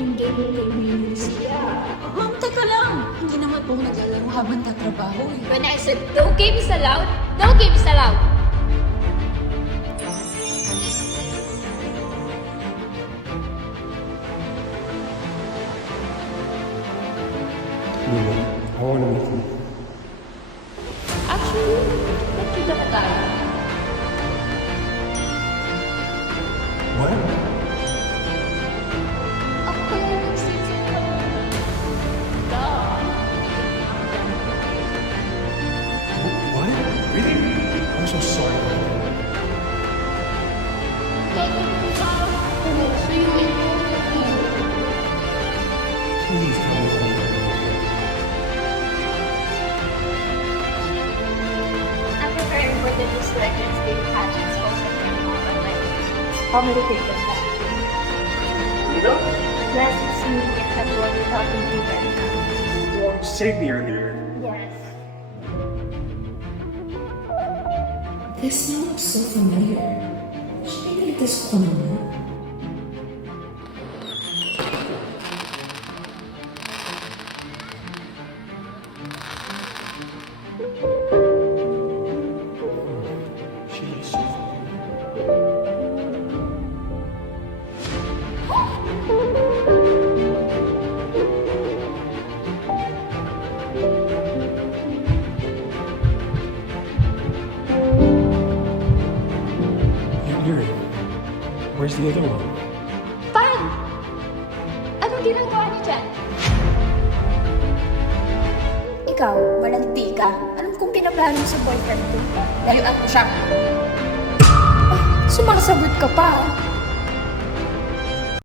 Hindi mo kaibigan siya. Ma'am, teka lang. Hindi naman po naglalaro habang tatrabaho eh. When I said no games allowed, no games allowed. Lulu, I want to meet you. Actually, nagkita na tayo. What? Ako kaya nagsisip ka. Duh. What? Really? I'm so sorry. Please tell me what you're doing. I'm preparing for the Miss Legends Day pageants hosted by online. Probably take them back. You know? Yes, it's me and February helping you right now. You saved me earlier. Yes. This sounds so familiar. Pinalitas ko naman. She is so familiar. Yuri, where's the other one? Fine! Anong ginagawa niyo dyan? Ikaw, malandi ka. Alam kong pinaplano mo sa boyfriend ko. Layuan mo siya. Ah, sumasagot ka pa.